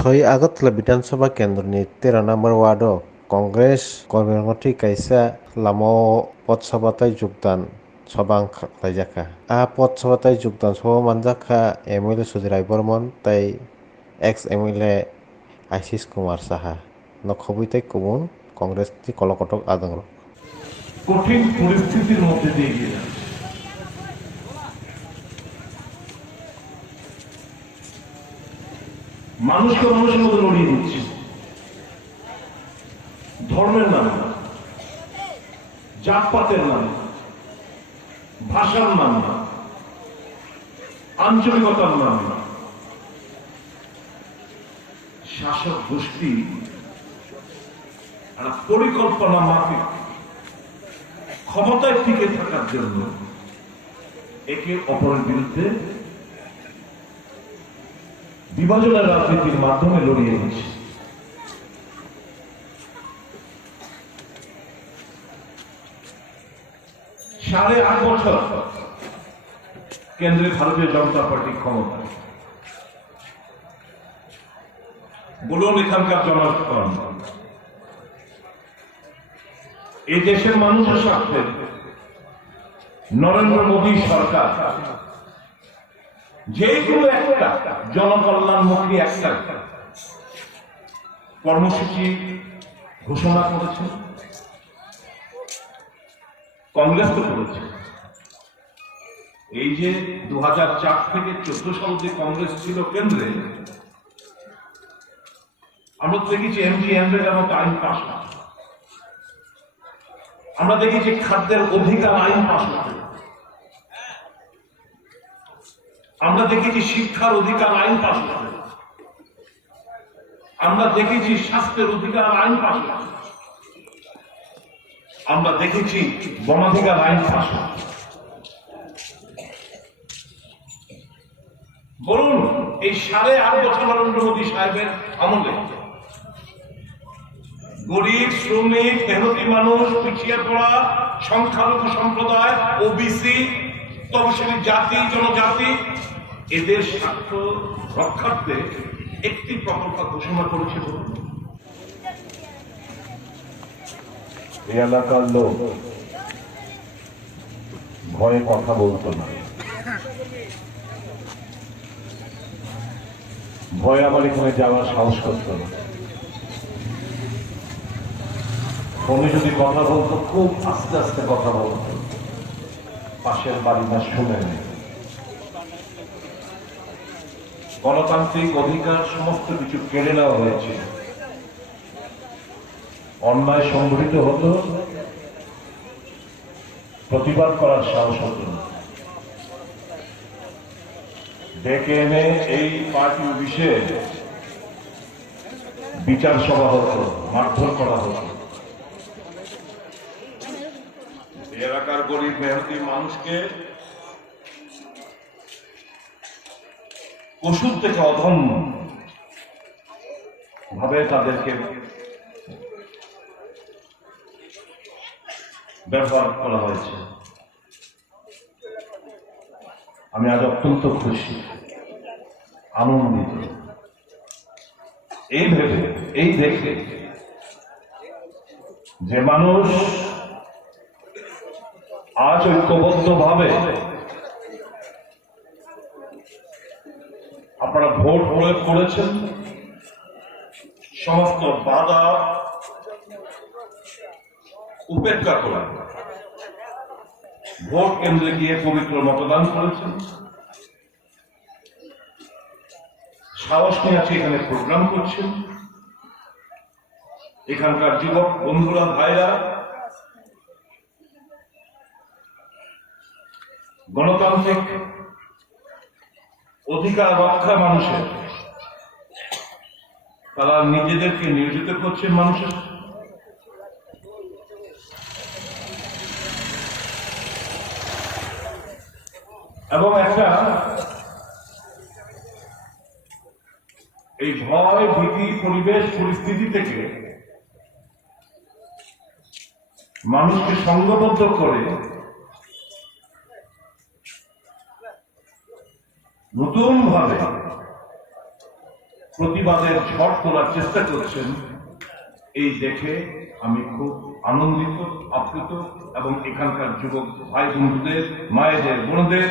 6 আগতला विधानसभा केन्द्रनि 13 number वार्डआव Congress कर्मगति कायसा लामो पथसभाताय যোগদান সবাং খাইজাখা आ पथसभाताय যোগদান সভা मानजाखा एमएलए सुजिराय बर्मन তাই एक्स एमएलए आशिष कुमार साहा नखबैताय कुबुन কংগ্রেসটি কলকটক আদং কঠিন পরিস্থিতির মধ্যে দিয়ে গিয়ে মানুষকে মানুষের মধ্যে লড়িয়ে দিচ্ছে ধর্মের নামে, জাতপাতের নামে, ভাষার নামে, আঞ্চলিকতার নামে শাসক গোষ্ঠী পরিকল্পনা মাফিক ক্ষমতায় টিকে থাকার জন্য একে অপরের বিরুদ্ধে বিভাজনের রাজনীতির মাধ্যমে লড়িয়ে দিচ্ছে। সাড়ে 8 বছর কেন্দ্রে ভারতীয় জনতা পার্টি ক্ষমতায়, বলুন এখানকার জনগণ এই দেশের মানুষের স্বার্থে নরেন্দ্র মোদী সরকার যে কোনো একটা জনকল্যাণমুখী একটা কর্মসূচি ঘোষণা করেছে, কংগ্রেস তো করেছে। এই যে 2004 থেকে 14 সাল যে কংগ্রেস ছিল কেন্দ্রে, আমরা দেখেছি এমজিএনরেগার মতো আইন পাশ হয়, আমরা দেখেছি খাদ্যের অধিকার আইন পাশ হয়, আমরা দেখেছি শিক্ষার অধিকার আইন পাশ হয়, আমরা দেখেছি স্বাস্থ্যের অধিকার আইন পাশ হয়, আমরা দেখেছি বনাধিকার আইন পাশ হয়। বলুন এই 8.5 বছর নরেন্দ্র মোদী সাহেবের আমলে গরিব, শ্রমিক, মেহনতি মানুষ, পিছিয়ে পড়া, সংখ্যালঘু সম্প্রদায়, ওবিসি, তপশিলি জাতি, জনজাতি এদের স্বার্থ রক্ষার্থে একটি প্রকল্প ঘোষণা করেছে। এই এলাকার লোক ভয়ে কথা বলতো না, ভয়ে আমার এখানে যাওয়ার সাহস করতো না। ফোনে যদি কথা বলতো খুব আস্তে আস্তে কথা বলতো, পাশের বাড়ি না শুনে নেই। গণতান্ত্রিক অধিকার সমস্ত কিছু কেড়ে নেওয়া হয়েছে, অন্যায় সংগঠিত হতো, প্রতিবাদ করার সাহস হতো না। ডেকে এনে এই পার্টি অফিসে বিচার সভা হতো, মারধর করা হতো। এলাকার গরিব মেহনতি মানুষকে ওষুধ থেকে অধম ভাবে তাদেরকে ব্যবহার করা হয়েছে। আমি আজ অত্যন্ত খুশি, আনন্দিত এই ভেবে, এই দেখে যে মানুষ আজ ঐক্যবদ্ধ ভাবে আপনারা ভোট প্রয়োগ করেছেন, সমস্ত বাধা উপেক্ষা করে ভোট কেন্দ্রে গিয়ে পবিত্র মতদান করেছেন, সাহস নিয়ে আছে এখানে প্রোগ্রাম করছেন। এখানকার যুবক বন্ধুরা, ভাইরা গণতান্ত্রিক অধিকার রক্ষা মানুষের, তারা নিজেদেরকে নিয়োজিত করছে মানুষের। এবং একটা এই ভয়, ভীতি, পরিবেশ, পরিস্থিতি থেকে মানুষকে সংঘবদ্ধ করে নতুন ভাবে প্রতিবাদের ঝড় তোলার চেষ্টা করছেন, এই দেখে আমি খুব আনন্দিত, আপ্লুত এবং এখানকার যুবক ভাই বন্ধুদের, মায়েদের, বোনদের,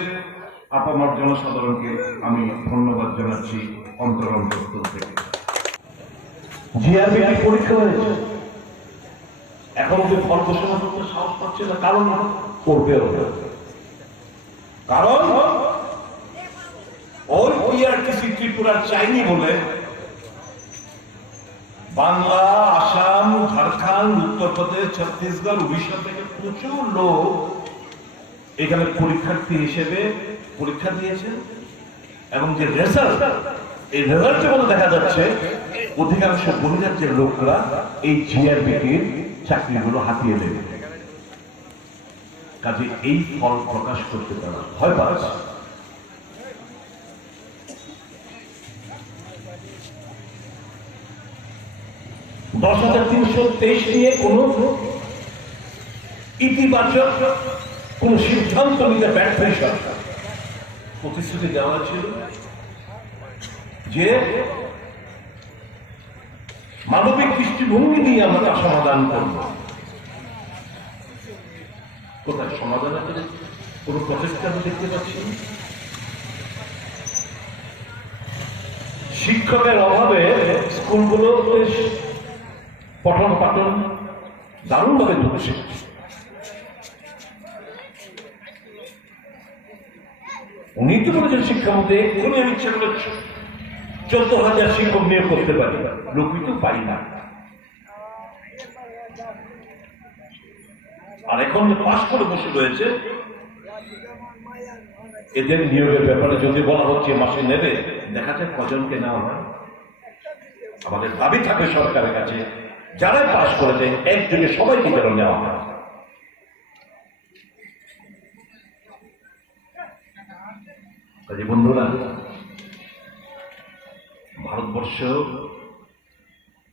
আপামর জনসাধারণকে আমি ধন্যবাদ জানাচ্ছি অন্তরস্থল থেকে। জিআরবি পরীক্ষা হয়েছে, এখন ওকে ফল ঘোষণা করতে সাহস পাচ্ছে না, কারণ করবে ওরা, কারণ ওই পিআরটিসি ত্রিপুরার চাইনি বলে বাংলা, আসাম, ঝাড়খণ্ড, উত্তরপ্রদেশ, ছত্তিশগড়, উড়িষ্যা থেকে প্রচুর লোক এখানে পরীক্ষার্থী হিসেবে পরীক্ষা দিয়েছেন এবং যে রেজাল্ট, এই রেজাল্টে বলে দেখা যাচ্ছে অধিকাংশ বহিরাজ্যের লোকরা এই জিআরবিটির চাকরিগুলো হাতিয়ে নেবে। কাজে এই ফল প্রকাশ করতে তারা ভয় পাচ্ছে। 10,323 নিয়ে কোন ইতিবাচক কোন সিদ্ধান্ত নিতে ব্যর্থ সরকার। প্রতিশ্রুতি দেওয়া ছিল যে মানবিক দৃষ্টিভঙ্গি দিয়ে আমরা তার সমাধান করব। কোথায় সমাধান আছে? কোন প্রচেষ্টা আমি দেখতে পাচ্ছি না। শিক্ষকের অভাবে স্কুলগুলো পঠন পাঠন দারুণভাবে ঢুকছে। উনি তো বলেছেন শিক্ষামন্ত্রী, এক্ষুনি আমি ইচ্ছা করে 14,000 শিক্ষক নিয়োগ করতে পারি, লোকই তো পাই না। আর এখন পাশ করে বসে রয়েছে, এদের নিয়োগের ব্যাপারে যদি বলা হচ্ছে মাসে নেবে, দেখা যায় কজনকে নেওয়া হয়। আমাদের দাবি থাকে সরকারের কাছে, যারা পাশ করেছে একদিকে সবাইকে যেন নেওয়া হয়। বন্ধুরা, ভারতবর্ষ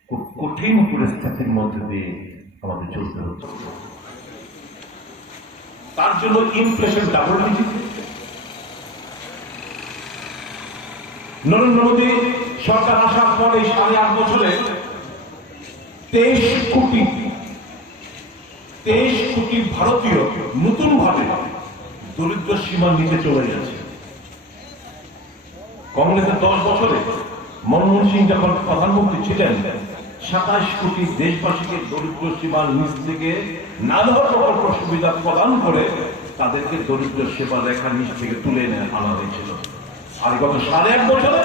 খুব কঠিন পরিস্থিতির মধ্যে দিয়ে আমাদের চলতে হচ্ছে। তার জন্য inflation double digit. Narendra Modi সরকার আসার পর এই 8.5 বছরে 23 কোটি ভারতীয় নতুন ভাবে দরিদ্র সীমার নিচে চলে গেছে। কংগ্রেসের 10 বছরে মনমোহন সিং যখন প্রধানমন্ত্রী ছিলেন, 27 কোটি দেশবাসীকে দরিদ্র সীমার নিচ থেকে নানা প্রকল্প সুবিধা প্রদান করে তাদেরকে দরিদ্র সেবা রেখার নিচ থেকে তুলে এনে আনা হয়েছিল। আর গত 1.5 বছরে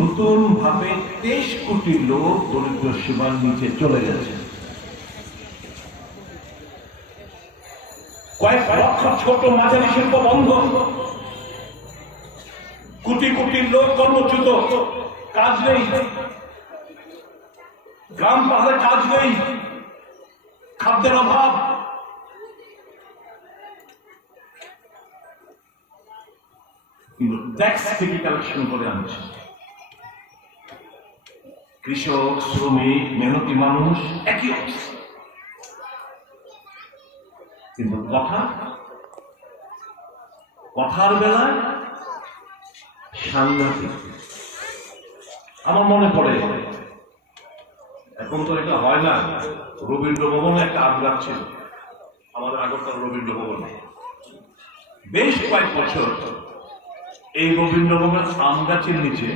নতুন ভাবে 23 কোটি লোক দরিদ্র সীমার নিচে চলে গেছে। কয়েক লক্ষ ছোট মাঝারি শিল্প বন্ধ, কোটি কোটি লোক কর্মচ্যুত, কাজ নেই, গ্রাম পাহাড়ে কাজ নেই, খাদ্যের অভাব। কিন্তু ট্যাক্স থেকে কালেকশন করে আনছে। কৃষক, শ্রমিক, মেহনতি মানুষ একই অবস্থা। কিন্তু কথার বেলায় সাংঘাতিক। আমার মনে পড়ে, এখন তো এটা হয় না, রবীন্দ্র ভবনে একটা আম গাছ ছিল, আমাদের আগরতলা রবীন্দ্র ভবনে। বেশ কয়েক বছর এই রবীন্দ্র ভবনের আম গাছের নিচে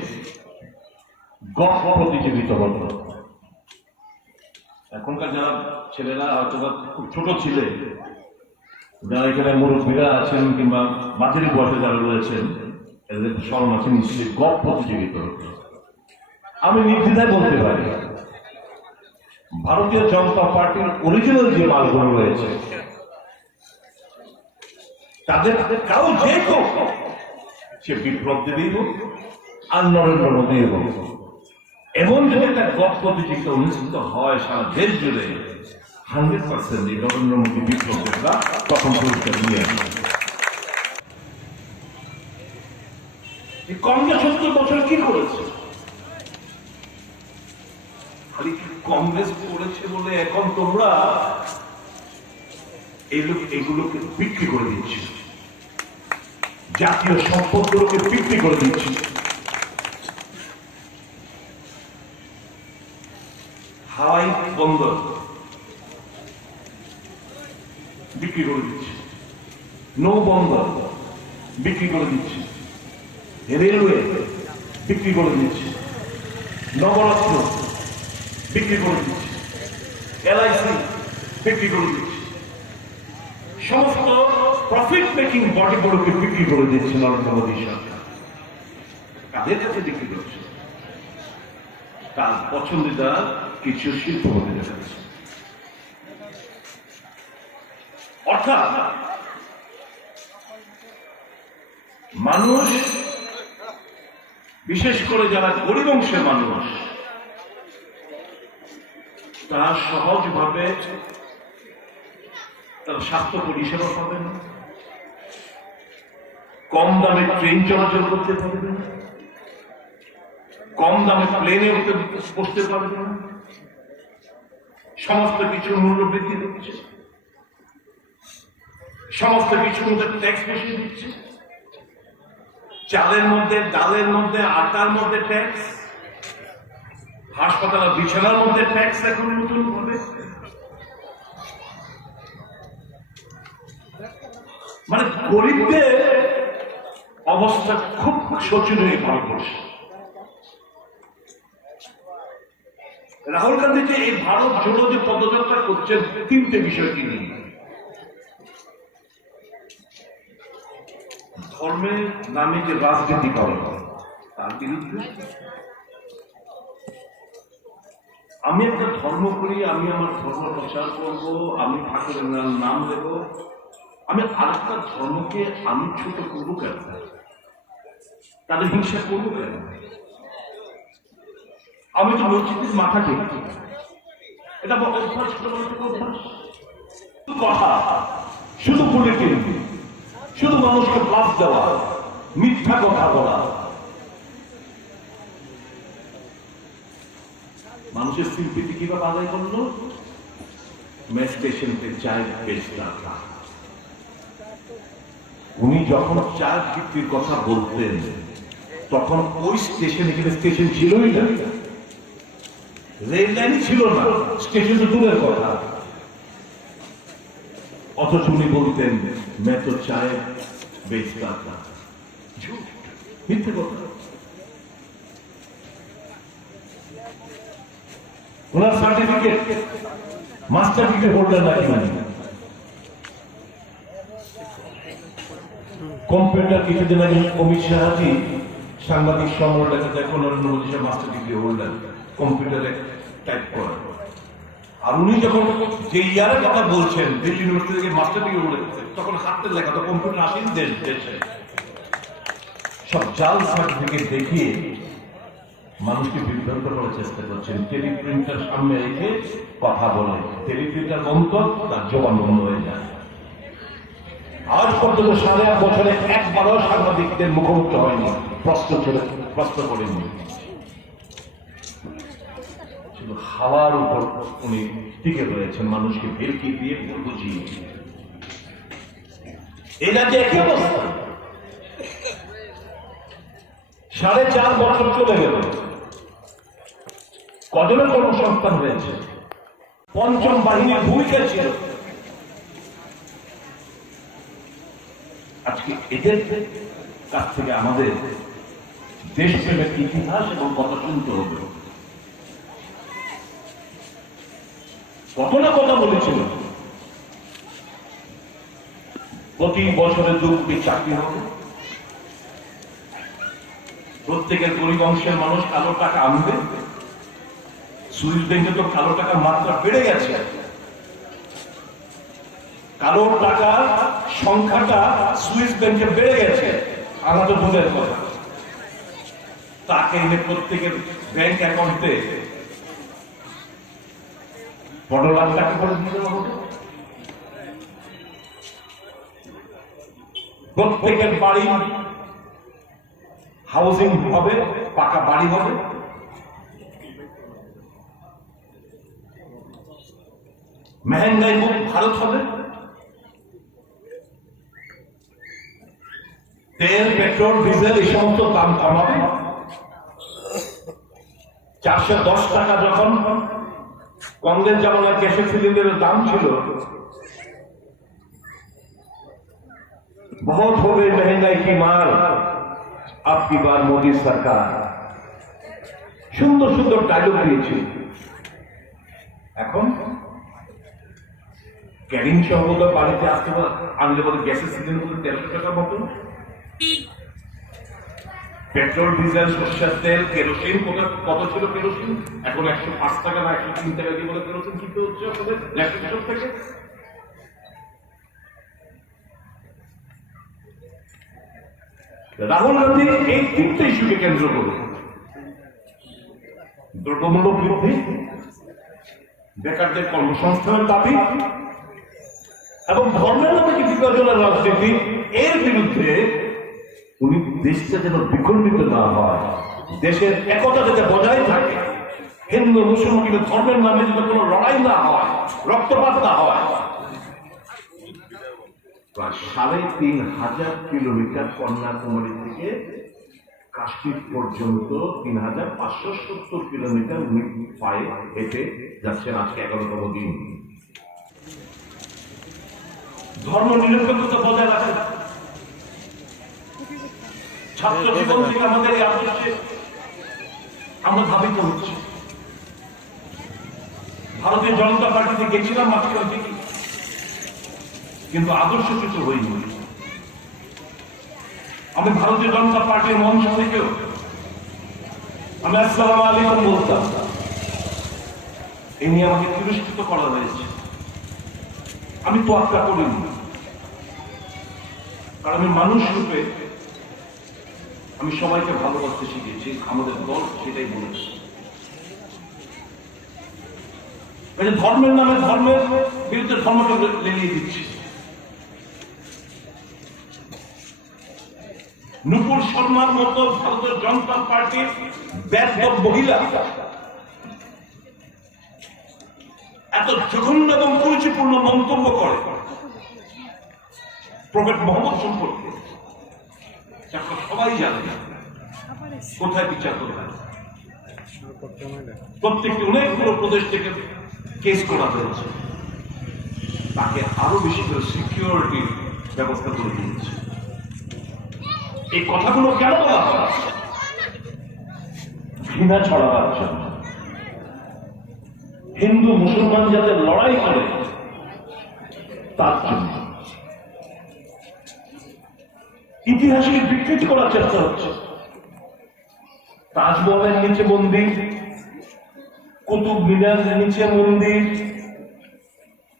গল্প প্রতিযোগিতা হতো। এখনকার যারা ছেলেরা হয়তো খুব ছোট ছিলেন, যারা এখানে মুরব্বীরা আছেন কিংবা মাঝারি বয়সে যারা রয়েছেন, এদের স্মরণ আছে নিশ্চয়ই গল্প প্রতিযোগিতা হতো। আমি নির্দ্বিধায় বলতে পারি, ভারতীয় জনতা পার্টির অরিজিনাল যে মালগুলো রয়েছে, তাদের কাউ যে কেউ সে বিপ্লব দেবেই হোক আর নরেন্দ্র মোদী হোক, এমন যদি একটা গল্প প্রতিযোগিতা অনুষ্ঠিত হয় সারা দেশ জুড়ে, 100% এই নরেন্দ্র মোদী বিপ্লব দেবরা তখন পুরস্কার নিয়ে আসে। কংগ্রেস 70 বছর কি করেছে? খালি কংগ্রেস করেছে বলে এখন তোমরা এগুলোকে বিক্রি করে দিচ্ছি, জাতীয় সম্পদগুলোকে বিক্রি করে দিচ্ছি। হাওয়াই বন্দর বিক্রি করে দিচ্ছে, নৌ বন্দর বিক্রি করে দিচ্ছে, রেলওয়ে বিক্রি করে দিচ্ছে, নবরত্ন বিক্রি করে দিচ্ছে, এলআইসি বিক্রি করে দিচ্ছে, সমস্ত প্রফিট মেকিং বডিগুলোকে বিক্রি করে দিচ্ছে নরেন্দ্র মোদী সরকার। কাদের কাছে বিক্রি করছে? তার পছন্দিদা কিছু শিল্পপতিদের কাছে। অর্থাৎ মানুষ, বিশেষ করে যারা গরিব অংশের মানুষ, তারা সহজভাবে তার স্বাস্থ্য পরিষেবা পাবে না, কম দামে ট্রেন চলাচল করতে পারবে না, কম দামে প্লেনে বসতে পারবে না, সমস্ত কিছুর মূল্য বৃদ্ধি হচ্ছে, সমস্ত কিছুর মধ্যে ট্যাক্স বসিয়ে দিচ্ছে, চালের মধ্যে, ডালের মধ্যে, আটার মধ্যে ট্যাক্স, হাসপাতালের বিছানার মধ্যে ট্যাক্স এখন নতুন ভাবে। মানে গরিবদের অবস্থা খুব শোচনীয় ভারতবর্ষ। রাহুল গান্ধী যে এই ভারত জোড়ো যে পদযাত্রা করছেন, তিনটে বিষয়কে নিয়ে। ধর্মের নামে যে রাজনীতি করা তার বিরুদ্ধে। আমি একটা ধর্ম করি, আমি আমার ধর্ম প্রচার করব, আমি ঠাকুরের নাম দেব, আমি আরেকটা ধর্মকে আমি ছোট করবো কেন? তাদের হিংসা করবো কেন? আমি তো মসজিদের মাথা টেকি, এটা অভ্যাস, কথা, শুধু বুলেটিন, শুধু মানুষকে প্লাস দেওয়া, মিথ্যা কথা বলা, মানুষের সিম্পিতি কিভাবে আদায় করলো? মেস স্টেশনকে চায় বেচতে। উনি যখন চার বিক্রির কথা বলতেন, তখন ওই স্টেশনে গেলে স্টেশন ছিলই না, রেল লাইন ছিল না, স্টেশন তো দূরের কথা। অথচ উনি বলতেন मैं तो चाय बेचता था। মিথ্যে কথা। ওনার সার্টিফিকেট মাস্টার ডিগ্রি হোল্ডার নাকি মানে কম্পিউটার কিছুদিন আগে অমিত শাহজি সাংবাদিক সম্মেলনে দেখো Narendra Modi master degree holder, কম্পিউটারে টাইপ করা। আর উনি যখন যে ইয়ারের কথা বলছেন, দিল্লি ইউনিভার্সিটি থেকে মাস্টার ডিগ্রি হোল্ডার, তখন হাতের লেখা, তো কম্পিউটার আসেনি দেশে। সব জাল সার্টিফিকেট দেখিয়ে মানুষকে বিভ্রান্ত করার চেষ্টা করছেন। টেলিপ্রিন্টার সামনে রেখে কথা বলে, টেলিপ্রিন্টার বন্ধ, তার জবান বন্ধ হয়ে যায়। আজ পর্যন্ত 8.5 বছরে একবারও সাংবাদিকদের মুখোমুখি হয়নি, প্রশ্ন করেননি। শুধু হাওয়ার উপর উনি টিকে রয়েছেন, মানুষকে ভেলকি দিয়ে বুঝিয়ে। এই রাজ্যে একই অবস্থা। 4.5 বছর চলে গেল, কজনের কর্মসংস্থান হয়েছে? পঞ্চম বাহিনীর ভূমিকা ছিল। আজকে এদের কাছ থেকে আমাদের দেশপ্রেমের ইতিহাস এবং কথা শুনতে হবে। কত না কথা বলেছিল, প্রতি বছরে 2 কোটি চাকরি হবে, প্রত্যেকের গরিব অংশের মানুষ কালো টাকা আনবে। সুইস ব্যাংকে তো কালো টাকার মাত্রা বেড়ে গেছে, কালো টাকার সংখ্যাটা সুইস ব্যাংকে বেড়ে গেছে, আমাদের বোধের কথা। তাকে এনে প্রত্যেকের ব্যাংক অ্যাকাউন্টে 15 লাখ টাকা করে দিতে হবে। প্রত্যেকের বাড়ি হাউজিং হবে, পাকা বাড়ি হবে। মেহেঙ্গাই মুক্ত ভারত হবে। তেল, পেট্রোল, ডিজেল এই সমস্ত দাম কমাবে। 410 টাকা যখন কংগ্রেস জামানায় গ্যাসের সিলিন্ডারের দাম ছিল बहुत हो गई महंगाई की मार अब की बार मोदी सरकार সুন্দর সুন্দর ডায়লগ দিয়েছে এখন ক্যারিং সহগত বাড়িতে আসতে আনলে বলে গ্যাসের সিলিন্ডার 1300 টাকার মতন পেট্রোল ডিজেল সরষের তেল কেরোসিন কত ছিল কেরোসিন এখন 105 টাকা না 103 টাকা দিয়ে বলে কেরোসিন কিনতে হচ্ছে আপনাদের ল্যাপটপ থেকে রাহুল গান্ধী এই তিনটে ইস্যুকে কেন্দ্র করে দ্রব্যমূল্য বৃদ্ধি বেকারদের কর্মসংস্থানের দাবি এবং ধর্মের নামে কিছু বিভাজনের রাজনীতি এর বিরুদ্ধে উনি দেশটা যেন বিখণ্ডিত না হয় দেশের একতা যাতে বজায় থাকে হিন্দু মুসলমান কিন্তু ধর্মের নামে যাতে কোনো লড়াই না হয় রক্তপাত না হয় প্রায় ৩,৫০০ কিলোমিটার কন্যাকুমারী থেকে কাশ্মীর পর্যন্ত ৩,৫৭০ কিলোমিটার উনি পায়ে হেঁটে যাচ্ছেন আজকে 11তম দিন ধর্ম নিরপেক্ষতা বজায় রাখে ছাত্র জীবন থেকে আমাদের এই আদর্শে আমরা ধাবিত হচ্ছি ভারতীয় জনতা পার্টিতে গেছিলাম মাঝখান থেকে কিন্তু আদর্শচ্যুত হইনি আমি ভারতীয় জনতা পার্টির মঞ্চ থেকেও আমি আসসালামু আলাইকুম বলতাম এই নিয়ে আমাকে তিরস্কৃত করা হয়েছে আমি তোয়াক্কা করিনি কারণ আমি মানুষ রূপে আমি সবাইকে ভালোবাসতে শিখেছি আমাদের দল সেটাই বলেছে ধর্মের নামে ধর্মের বিরুদ্ধে ধর্মকে লেলিয়ে দিচ্ছি নুপুর শর্মার মতো ভারতের জনতা পার্টির ব্যর্থ মহিলা এত জঘন্য এবং কুরুচিপূর্ণ মন্তব্য করে প্রফেট মোহাম্মদ সম্পর্কে সবাই জানে কোথায় বিচার করবে প্রত্যেকটি অনেকগুলো প্রদেশ থেকে কেস করা হয়েছে তাকে আরো বেশি করে সিকিউরিটির ব্যবস্থা করে দিয়েছে এই কথাগুলো কেন বলা হয় ঘৃণা ছড়াবার জন্য হিন্দু মুসলমান যাতে লড়াই করে তার জন্য ইতিহাসকে বিকৃত করার চেষ্টা হচ্ছে তাজমহলের নিচে মন্দির কুতুব মিনারের নিচে মন্দির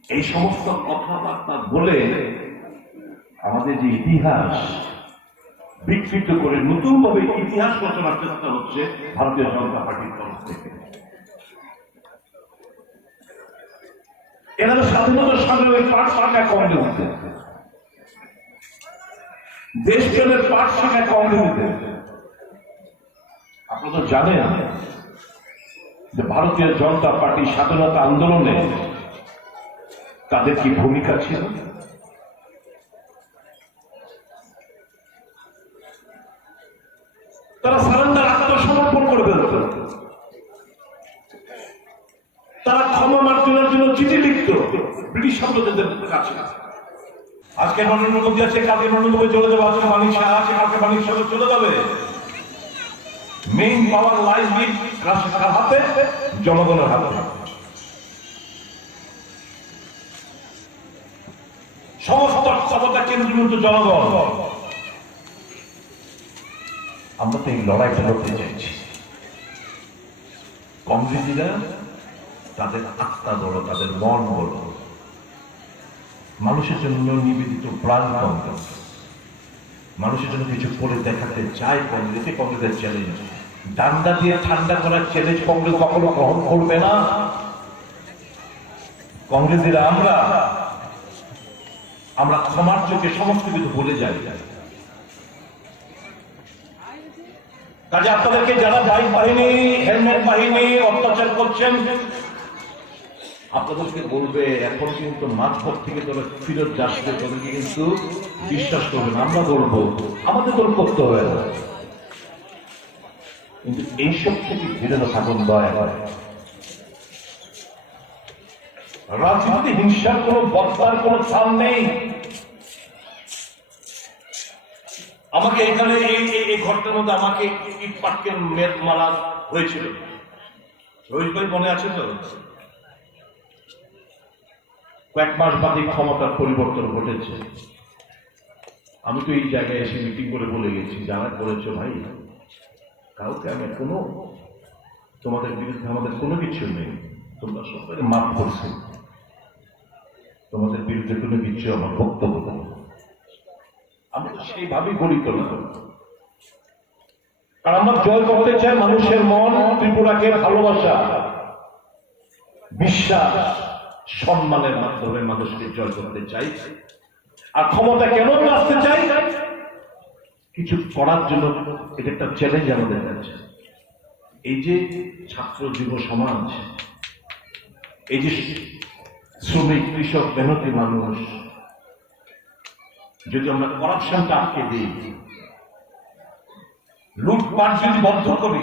এই সমস্ত কথাবার্তা বলে আমাদের যে ইতিহাস বিকৃত করে নতুন ভাবে ইতিহাস রচনার চেষ্টা হচ্ছে ভারতীয় জনতা পার্টির তরফ থেকে এরা স্বাধীনতা সংগ্রামের পাঠ শাখায় কংগ্রেস দেশপ্রেমের পাঠ শাখায় কংগ্রেস আপনারা তো জানেন যে ভারতীয় জনতা পার্টি স্বাধীনতা আন্দোলনে তাদের কি ভূমিকা ছিল তারা সারেন্ডার আত্মসমর্পণ করে ফেলত তারা ক্ষমা মার্জনের জন্য চিঠি লিখত ব্রিটিশ সাম্রাজ্যদের কাছে আজকে নরেন্দ্র মোদী আছে কালকে নরেন্দ্র মোদী চলে যাবে আজকে মানিক শাহ আছে কালকে মানিক শাহ চলে যাবে মেইন পাওয়ার লাইজ উইথ রাষ্ট্রের হাতে জনগণের হাতে সমস্ত ক্ষমতা কেন্দ্রীভূত জনগণ আমরা তো এই লড়াইটা লড়তে চাইছি কংগ্রেসীরা তাদের আত্মা বড় তাদের মন বড় মানুষের জন্য নিবেদিত প্রাণ কংগ্রেস মানুষের জন্য কিছু করে দেখাতে চায় কংগ্রেসে কংগ্রেসের চ্যালেঞ্জ ডান্ডা দিয়ে ঠান্ডা করার চ্যালেঞ্জ কংগ্রেস কখনো গ্রহণ করবে না কংগ্রেসীরা আমরা ক্ষমার চোখে সমস্ত কিছু বলে যাই কাজে আপনাদেরকে যারা বাইক বাহিনী হেলমেট বাহিনী অত্যাচার করছেন আপনাদেরকে বলবে এখন কিন্তু মাঝপথ থেকে তোরা ফিরত যাচ্ছে তোদেরকে কিন্তু বিশ্বাস করবে না আমরা বলবো আমাদের দল করতে হবে না কিন্তু এইসব থেকে বিরত থাকুন দয়া করে রাজনীতিতে হিংসার কোনো বদলার কোনো ছাল নেই। আমাকে এখানে এই ঘটনার মধ্যে আমাকে ইট পাটকেল মারা হয়েছিল, রোহিত ভাই মনে আছে তো? কয়েক মাস বাদে ক্ষমতার পরিবর্তন ঘটেছে। আমি তো এই জায়গায় এসে মিটিং করে বলে গেছি, যারা করেছো ভাই, কাউকে আমি কোনো তোমাদের বিরুদ্ধে আমাদের কোনো কিছু নেই, তোমরা সবাই মাফ করছো, তোমাদের বিরুদ্ধে কোনো কিছু আমার বক্তব্য নেই। আমি তো সেইভাবেই গড়িত না, কারণ আমরা জয় করতে চাই মানুষের মন, ত্রিপুরাকে ভালোবাসা, বিশ্বাস, সম্মানের মাধ্যমে মানুষকে জয় করতে চাই। আর ক্ষমতা কেন আসতে চাই? কিছু করার জন্য। এটা একটা চ্যালেঞ্জ আমাদের কাছে। এই যে ছাত্র যুব সমাজ, এই যে শ্রমিক, কৃষক, মেহনতি মানুষ, যদি আমরা করাপশনটা আটকে দিই, লুটপাট যদি বন্ধ করি,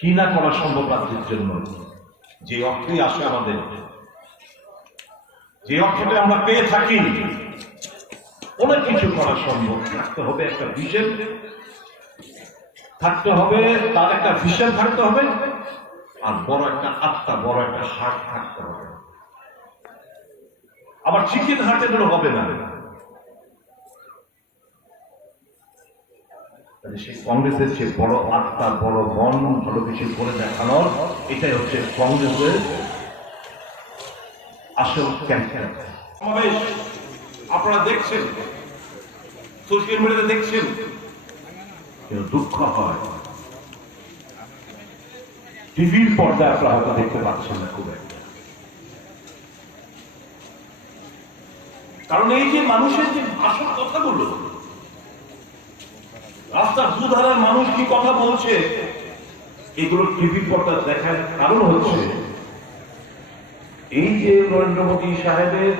কি না করা সম্ভব রাজ্যের জন্য? যে অর্থই আসে আমাদের, যে অর্থটা আমরা পেয়ে থাকি, অনেক কিছু করা সম্ভব। থাকতে হবে একটা ভিশন, থাকতে হবে তার একটা ভিশন থাকতে হবে, আর বড় একটা আত্মা, বড় একটা হার্ট থাকতে হবে। আবার চিকেন হার্টে গুলো হবে না। সেই কংগ্রেসের যে বড় আত্মা, বড় মন, ভালো কিছু করে দেখানোর, এটাই হচ্ছে কংগ্রেসের আসল ক্যাম্পেইন। সমাবেশ আপনারা দেখছেন, সোশ্যাল মিডিয়াতে দেখছেন, কিন্তু দুঃখ হয় টিভির পর্দায় আপনারা হয়তো দেখতে পাচ্ছেন না খুব একটা। কারণ এই যে মানুষের যে আসল কথাগুলো, রাস্তার দুধারের মানুষ কি কথা বলছে, এগুলো টিভির পর্দা দেখার কারণ হচ্ছে এই যে নরেন্দ্র মোদী সাহেবের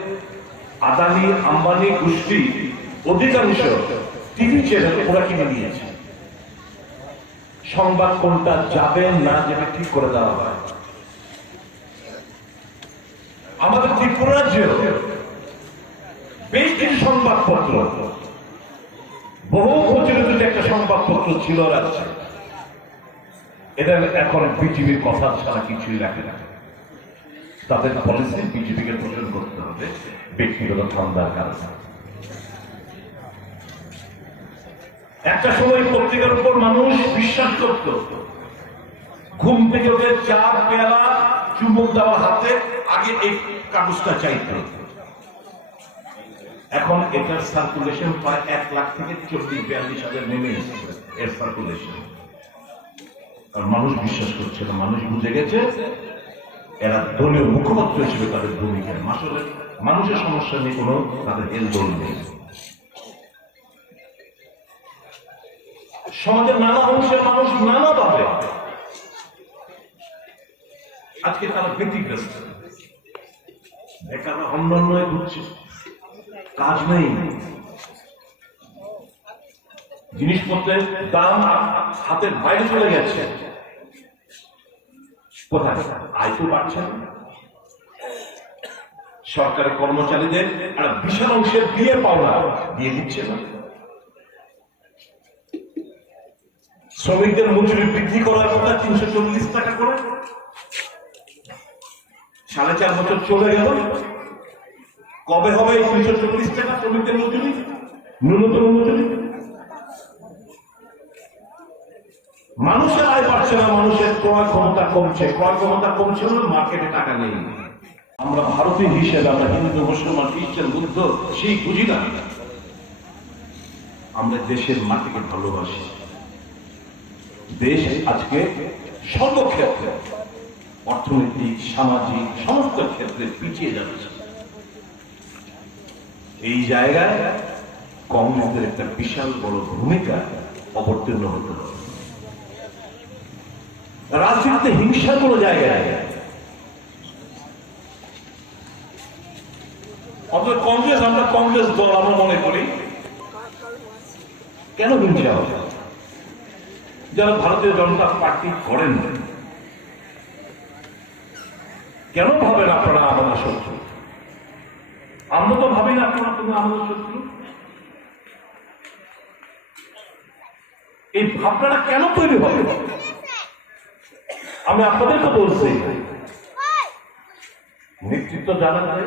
আদানি আম্বানি গোষ্ঠী অধিকাংশ টিভি চ্যানেল ওরা কিনে নিয়েছে। সংবাদ কোনটা যাবে না যাবে ঠিক করে দেওয়া হয়। আমাদের ত্রিপুরা রাজ্য বেশ কিছু সংবাদপত্র, বহু প্রচলিত একটা সংবাদপত্র ছিল রাজ্যে, এটা এখন বিজেপির কথা ছাড়া কিছুই লেখে না। তাদের পলিসি বিজেপিকে প্রচার করতে হবে ব্যক্তিগত ধান্দার কারণে। একটা সময় পত্রিকার উপর মানুষ বিশ্বাস করত, ঘুম থেকে ওদের চা পেয়ালা চুম্বক দেওয়ার হাতে আগে এই কাগজটা চাইত। এখন এটার সার্কুলেশন প্রায় 1 লাখ থেকে 40-42 নেমে এসেছে এর সার্কুলেশন। আর মানুষ বিশ্বাস করছে না, মানুষ বুঝে গেছে এরা দলীয় মুখপাত্র হিসেবে তাদের ভূমিকা। আসলে মানুষের সমস্যা নিয়ে কোনো তাদের হেলদোল নেই। সমাজের নানা অংশের মানুষ নানা ভাবে আজকে তারা ব্যতিগ্রস্ত, বেকাররা অন্যান্য ঘুরছে, কাজ নেই, জিনিসপত্রের দাম হাতের বাইরে চলে গেছে। কোথায় আয় তো বাড়ছে না। সরকারের কর্মচারীদের একটা বিশাল অংশের বিয়ে পাওনা দিয়ে দিচ্ছে না। শ্রমিকদের মজুরি বৃদ্ধি করার কথা 340 টাকা করে, 4.5 বছর চলে গেল। কবে হবে এই 340 টাকা শ্রমিকদের মজুরি, ন্যূনতম মজুরি? মানুষের আয় বাড়ছে না, মানুষের ক্রয় ক্ষমতা কমছে। ক্রয় ক্ষমতা কমছে না, মার্কেটে টাকা নেই। আমরা ভারতীয় হিসেবে, আমরা হিন্দু, মুসলমান, খ্রিস্টান, বুদ্ধ, সেই বুঝি না। আমরা দেশের মাটিকে ভালোবাসি। দেশ আজকে সর্বক্ষেত্রে, অর্থনৈতিক, সামাজিক, সমস্ত ক্ষেত্রে পিছিয়ে যাচ্ছে। এই জায়গায় কংগ্রেসের একটা বিশাল বড় ভূমিকা অবতীর্ণ হতে হবে। রাজনীতিতে হিংসার কোনো জায়গায় অথবা কংগ্রেস, আমরা কংগ্রেস দল আমরা মনে করি কেন হিংসা হবে? যারা ভারতীয় জনতা পার্টি করেন, কেন ভাবেন আপনারা আমাদের শত্রু? আমরা তো ভাবি না আপনারা আমাদের শত্রু। এই ভাবনাটা কেন তৈরি হবে? আমি আপনাদেরকে বলছি, নেতৃত্ব জানা যায়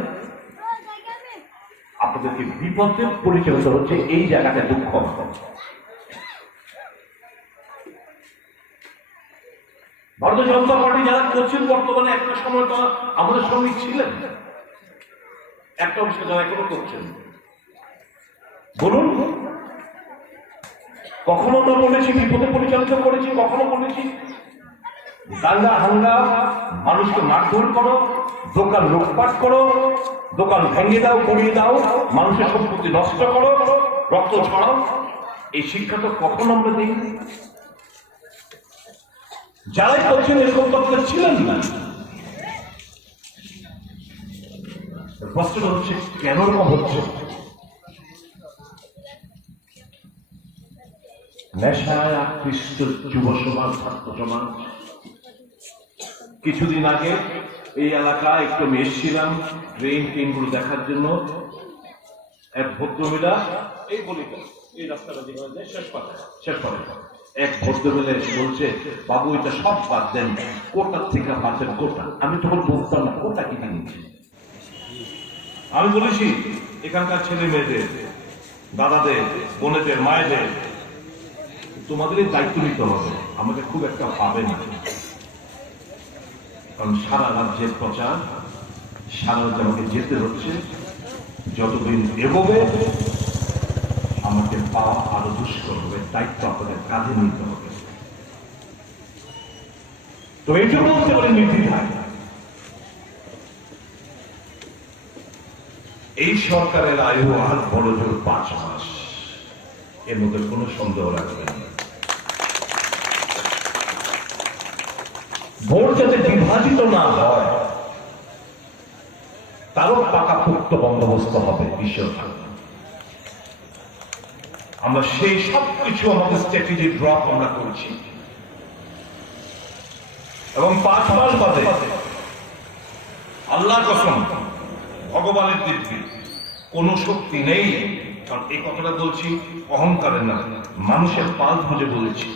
আপনাদেরকে বিপদে পরিচালিত হচ্ছে এই জায়গাটা দুঃখ। ভারতীয় জনতা পার্টি যারা করছেন বর্তমানে একটা সময় তারা আমাদের সঙ্গে ছিলেন, একটা অংশ যারা এখনো করছেন, বলুন কখনো আমরা বলেছি বিপদে পরিচালিত করেছি, কখনো বলেছি দাঙ্গা হাঙ্গা, মানুষকে মারধর করো, দোকান লুটপাট করো, দোকান ভেঙে দাও, গড়িয়ে দাও, মানুষের সম্পত্তি নষ্ট করো, রক্ত ছড়াও? এই শিক্ষা তো কখনো আমরা দেখিনি। যারাই করছেন এরকম তখন ছিলেন না। প্রশ্নটা হচ্ছে কেন এরকম হচ্ছে? নেশায় আকৃষ্ট যুব সমাজ, ছাত্র সমাজ। কিছুদিন আগে এই এলাকায় একটু আমি এসেছিলাম ট্রেনগুলো দেখার জন্য। এক ভদ্রমহিলা, এই গলিটা, এই রাস্তাটা যেখানে শেষ পারে এক ভদ্রমহিলা এসে বলছে, বাবু এটা সব বাদ দেন, কোটার থেকে বাদ দেন কোটা। আমি তখন বলতাম না কোটা কি জিনিস। আমি বলেছি এখানকার ছেলে মেয়েদের, দাদাদের, বোনেদের, মায়েদের, তোমাদের এই দায়িত্ব নিতে হবে। আমাকে খুব একটা পাবে না, কারণ সারা রাজ্যের প্রচার, সারা রাজ্যে আমাকে যেতে হচ্ছে। যতদিন এগোবে আমাকে পাওয়া আরো দুষ্কর হবে, দায়িত্ব আপনাদের কাঁধে নিতে হবে। তো এইটুকু বলতে পারি নির্দ্বিধায়, এই সরকারের আয়ু আর বড় জোর 5 মাস, এর মধ্যে কোনো সন্দেহ রাখবেন না। ভোট যাতে বিভাজিত না হয় তারও পাকাপোক্ত বন্দোবস্ত হবে ঈশ্বর থাকবে। আমরা সেই সবকিছু আমাদের স্ট্র্যাটেজি ড্রপ আমরা করছি, এবং 5 মাস বাদে আল্লাহ কসম, ভগবানের দিব্যি কোন শক্তি নেই। কারণ এই কথাটা বলছি অহংকারের না, মানুষের পাল বুঝে বলেছি।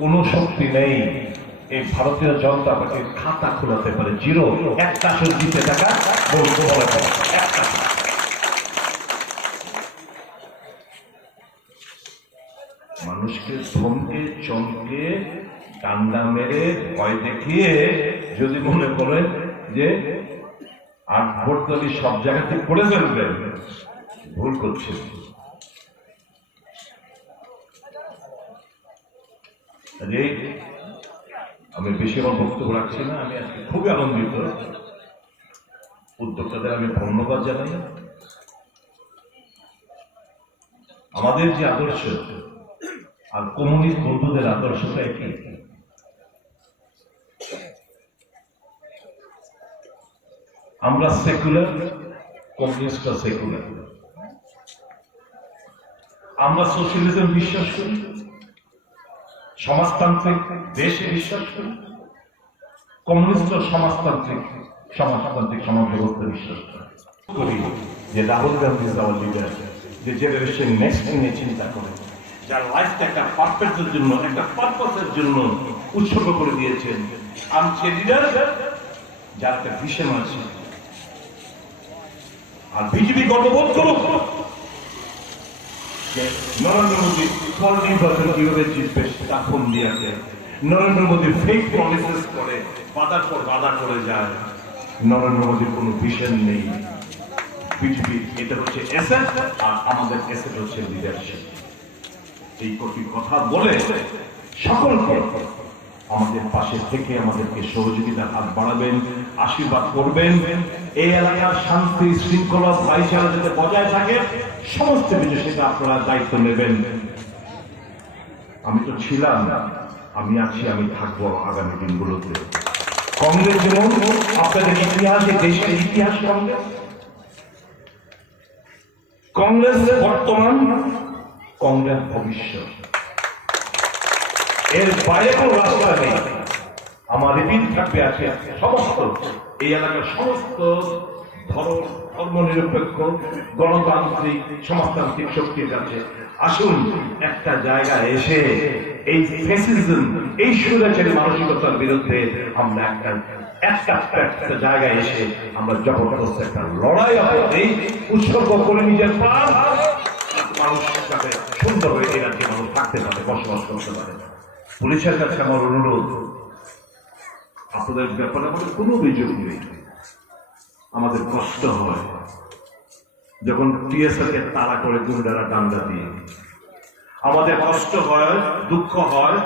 কোন শক্তি নেই এই ভারতীয় জনতা পার্টির খাতা খোলাতে পারে। জিরো, একটা আসন জিতে টাকা বলতে বলে একটা। মানুষকে ধমকে চমকে ডান্ডা মেরে ভয় দেখিয়ে যদি মনে করেন যে 8 ভোট দলই সব জায়গাতে করে ফেলবেন, ভুল করছে। আমি বেশি আমার বক্তব্য রাখছি না। আমি আজকে খুবই আনন্দিত, উদ্যোক্তাদের আমি ধন্যবাদ জানাই। আমাদের যে আদর্শ আর কমিউনিস্ট বন্ধুদের আদর্শটা একই। আমরা সেকুলার, কমিউনিস্টরা সেকুলার। আমরা সোশ্যালিজম বিশ্বাস করি, সমাজতান্ত্রিক দেশে বিশ্বাস করি। কমিউনিস্ট সমাজতান্ত্রিক সমাজ ব্যবস্থা বিশ্বাস করি। যে Rahul Gandhi is our leader, যে জেনারেশন নেক্সট নিয়ে চিন্তা করে, যার লাইফটা একটা পারপাসের জন্য, একটা পারপাসের জন্য উৎসর্গ করে দিয়েছেন। আমি সে লিডার যার একটা ভিশন আছে। আর বিজেপি গর্ববোধ করুক যে নরেন্দ্র মোদী ফল নির্বাচন কিভাবে জিতবে তা ফোন দিয়েছে। নরেন্দ্র মোদী ফেক প্রমিসেস করে, বাধার পর বাধা করে যায়। নরেন্দ্র মোদীর কোনো ভিশন নেই। বিজেপি এটা হচ্ছে এসেট, আর আমাদের এসেট হচ্ছে লিডারশিপ। এই কটি কথা বলে সকলকে আমাদের পাশে থেকে আমাদেরকে সহযোগিতার হাত বাড়াবেন, আশীর্বাদ করবেন। এই এলাকার শান্তি শৃঙ্খলা ভাইচারা যাতে বজায় থাকে, সমস্ত কিছু সেটা আপনারা দায়িত্ব নেবেন। আমি তো ছিলাম, আমি আছি, আমি থাকবো আগামী দিনগুলোতে। কংগ্রেস যেমন আপনাদের ইতিহাসে, দেশের ইতিহাস কংগ্রেস বর্তমান, কংগ্রেস ভবিষ্যৎ, এর বাইরে কোনো রাস্তা নেই। আমার রিপিট থাকবে আছে সমস্ত এই এলাকার সমস্ত ধর্মনিরপেক্ষ গণতান্ত্রিক সমাজতান্ত্রিক শক্তির কাছে আসুন একটা জায়গায় এসে এই ফ্যাসিজম এই স্বৈরাচারী মানসিকতার বিরুদ্ধে আমরা একটা জায়গায় এসে আমরা জবরদস্ত একটা লড়াই এই উৎসর্গ করে নিজের প্রাণ মানুষ যাতে সুন্দর হয়ে এই রাজ্যে মানুষ থাকতে পারে বসবাস করতে পারে। পুলিশের কাছে আমার অনুরোধ, আপনাদের ব্যাপারে আমাদের কোনো অভিযোগ নেই, আমাদের কষ্ট হয় যখন টিএসআরকে তাড়া করে গুন্ডারা ডান্ডা দিয়ে, আমাদের কষ্ট হয় দুঃখ হয়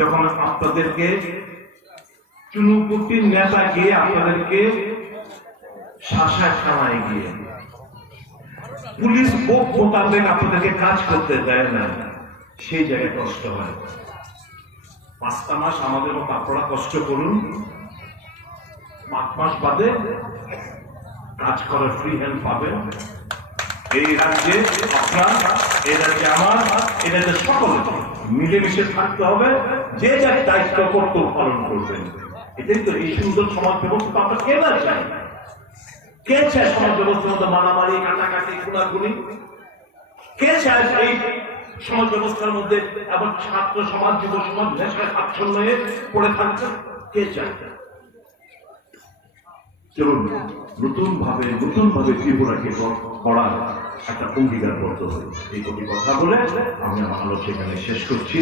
যখন আপনাদেরকে চুনুপুটির নেতা গিয়ে আপনাদেরকে শাসা থানায় গিয়ে পুলিশ বোক মোতাবেক আপনাদেরকে কাজ করতে দেয় না, সেই জায়গায় কষ্ট হয়। 5টা মাস আমাদের মতো আপনারা কষ্ট করুন, 5 মাস বাদে কাজ করার ফ্রি হ্যান্ড পাবেন। এই রাজ্যে আপনার, এই রাজ্যে আমার, এই রাজ্যে সকলে মিলেমিশে থাকতে হবে, যে যার দায়িত্ব কর্তব্য পালন করবেন। এটাই তো এই সুন্দর সমাজ ব্যবস্থা আমরা কে না চাই? কে চায় সমাজ ব্যবস্থার মধ্যে মারামারি, কাটাকাটি, খুনাখুনি? কে চায় এই সমাজ ব্যবস্থার মধ্যে আবার ছাত্র সমাজ, যুব সমাজ নেশায় আচ্ছন্ন হয়ে পড়ে থাকছে? কে চায়? চলুন নতুন ভাবে ত্রিপুরাকে করার একটা অঙ্গীকারবদ্ধ হই। এই কটি কথা বলে আমি আমার আলোচনা এখানে শেষ করছি।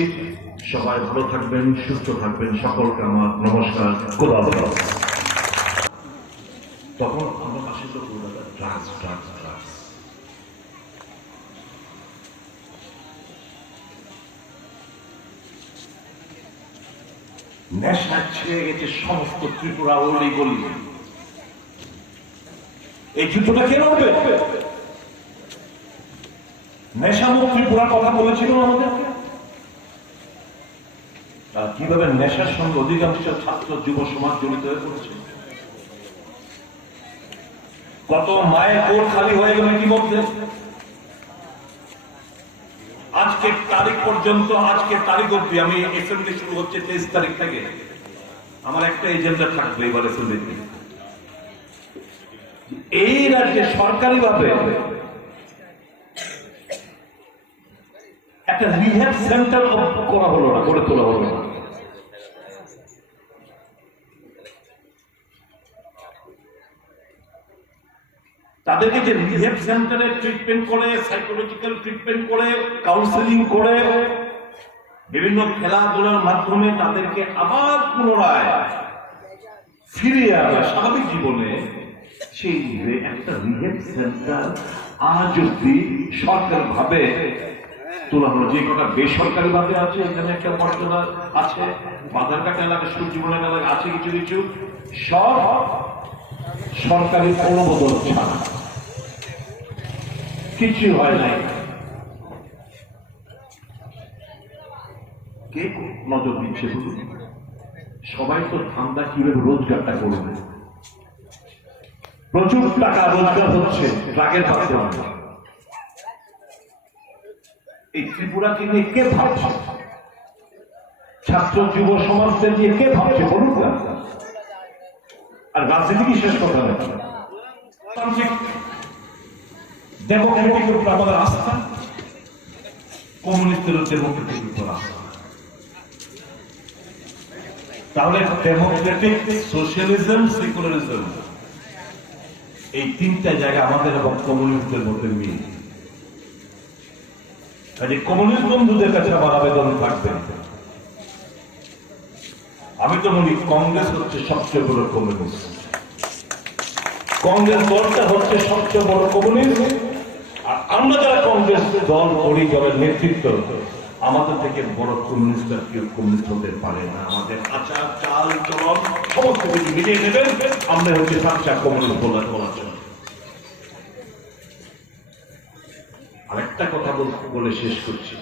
সবাই ভালো থাকবেন, সুস্থ থাকবেন, সকলকে আমার নমস্কার, খোদা হাফেজ। তখন আমার পাশে তো ড্রাগস ড্রাগস ড্রাগস, নেশা ছেড়ে গেছে সমস্ত ত্রিপুরা অলি গলি। এই যুদ্ধটা কে লড়বে? নেশামুক্ত ত্রিপুরার কথা বলেছিল আমাদেরকে। কিভাবে নেশার সঙ্গে অধিকাংশ ছাত্র যুব সমাজ জড়িত হয়ে পড়েছে। কত মায়ের কোল খালি হয়ে গেল ইতিমধ্যে। আজকের তারিখ পর্যন্ত, আজকের তারিখ অব্দি, আমি এসএমডি শুরু হচ্ছে 23 তারিখ থেকে, আমার একটা এজেন্ডা থাকবে এবার এসএমডি। এই রাজ্যে সরকারি ভাবে একটা রিহ্যাব সেন্টার করা হলো না, গড়ে তোলা হলো না। তাদেরকে যে রিহ্যাব সেন্টারে ট্রিটমেন্ট করে, সাইকোলজিক্যাল ট্রিটমেন্ট করে, কাউন্সেলিং করে, বিভিন্ন খেলাধুলার মাধ্যমে তাদেরকে আবার পুনরায় ফিরিয়ে আনা স্বাভাবিক জীবনে, সেই একটা রিহ্যাব সেন্টার আজ অব্দি সরকার ভাবে তোলা হলো। যে কটা বেসরকারি ভাবে আছে, এখানে একটা মর্যাদা আছে, বাধারঘাট এলাকা, সূর্যমোহন এলাকা আছে কিছু কিছু, সব সরকারি অনুমোদন ছাড়া কিছু হয় নাই। কে নজর দিচ্ছে? সবাই তো ধান্দা কিভাবে রোজগারটা করবে। প্রচুর টাকা রোজগার হচ্ছে ট্রাকের মাধ্যমে। এই ত্রিপুরাকে নিয়ে কে ভাবছে? ছাত্র যুব সমাজদের নিয়ে কে ভাবছে বলুন না? আর রাজনীতি কি শেষ কথা না? ডেমোক্রেটিক উপর আমাদের আস্থা, কমিউনিস্টের ডেমোক্রেটিক উপর আস্থা। তাহলে ডেমোক্রেটিক, সোশ্যালিজম, সেকুলারিজম, এই 3টা জায়গা আমাদের এবং কমিউনিস্টদের মধ্যে মিল। কাজে কমিউনিস্ট বন্ধুদের কাছে আমার আবেদন থাকবে, আমি তো বলি কংগ্রেস হচ্ছে সবচেয়ে বড় কমিউনিস্ট, কংগ্রেস দলটা হচ্ছে সবচেয়ে বড় কমিউনিস্ট। আর আমরা যারা কংগ্রেস দল করি, দলের নেতৃত্ব, আমাদের থেকে বড় কমিউনিস্ট আর কেউ কমিউনিস্ট হতে পারে না। আমাদের আচার, চাল, চলন সমস্ত কিছু মিলিয়ে নেবেন, আমরা হচ্ছে সাচ্চা কমিউনিস্ট বলার জন্য। আরেকটা কথা বলে শেষ করছি,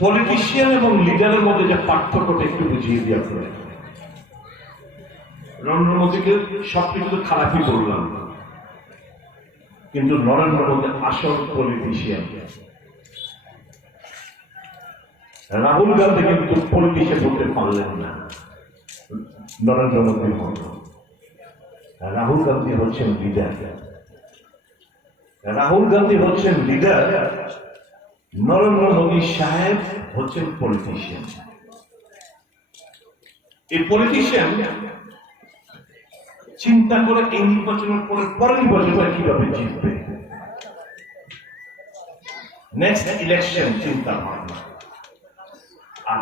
পলিটিশিয়ান এবং লিডারের মধ্যে যে পার্থক্যটা একটু বুঝিয়ে দিয়ে আপনাদের। নরেন্দ্র মোদীকে সবকিছু খারাপই বললাম, কিন্তু নরেন্দ্র মোদী আসল পলিটিশিয়ান। রাহুল গান্ধী কিন্তু পলিটিশিয়ান হতে পারলেন না নরেন্দ্র মোদীর মতো। রাহুল গান্ধী হচ্ছেন লিডার, রাহুল গান্ধী হচ্ছেন লিডার, নরেন্দ্র মোদী সাহেব হচ্ছেন পলিটিশিয়ান। এই পলিটিশিয়ান চিন্তা করে এই নির্বাচনের পরের নির্বাচনে কিভাবে জিতবে, নেক্সট ইলেকশন চিন্তা ভাবনা। আর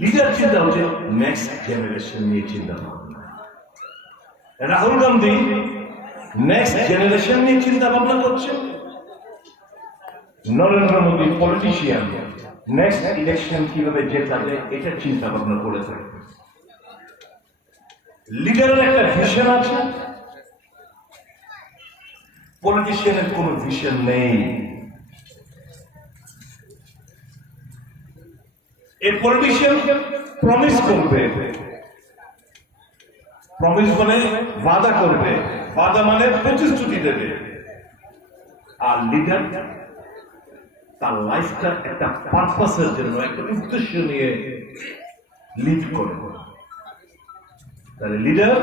লিডার চিন্তা হচ্ছে নেক্সট জেনারেশন নিয়ে চিন্তা ভাবনা। রাহুল গান্ধী নেক্সট জেনারেশন নিয়ে চিন্তা ভাবনা করছে, Narendra Modi politician next election কিভাবে জেতা যায় এটা চিন্তা ভাবনা করে থাকে। লিডারের একটা ভিশন আছে, পলিটিশিয়ানের কোন ভিশন নেই। এই পলিটিশিয়ান প্রমিস করবে, প্রমিস মানে ওয়াদা করবে, ওয়াদা মানে প্রতিশ্রুতি দেবে। আর লিডার তার লাইফটা একটা পারপাসের জন্য, একটা উদ্দেশ্য নিয়ে লিড করে। তাহলে লিডার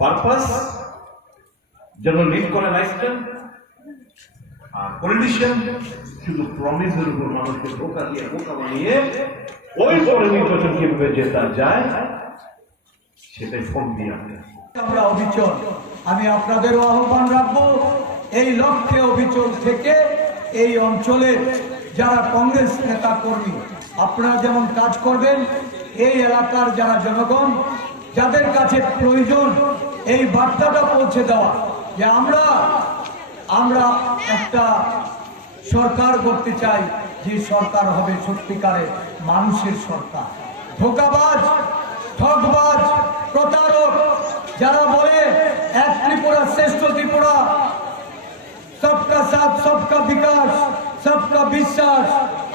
পারপাস যেন লিড করে লাইফটা, আর পলিটিশিয়ান শুধু প্রমিসের উপর মানুষকে বোকা দিয়ে বোকা বানিয়ে ওই পরে নির্বাচন কিভাবে জেতা যায় সেটাই ফোন দিয়ে আমরা অবিচল। আমি আপনাদেরও আহ্বান রাখবো এই লক্ষ্যে অবিচল থেকে এই অঞ্চলে যারা কংগ্রেস নেতা কর্মী আপনারা যেমন কাজ করবেন, এই এলাকার যারা জনগণ যাদের কাছে প্রয়োজন এই বার্তাটা পৌঁছে দেওয়া যে আমরা একটা সরকার করতে চাই, যে সরকার হবে সত্যিকারের মানুষের সরকার। ধোঁকাবাজ, ঠকবাজ, প্রতারক যারা বলে এক ত্রিপুরা শ্রেষ্ঠ ত্রিপুরা, সবকা সাথ সবকা বিকাশ সবকা বিশ্বাস,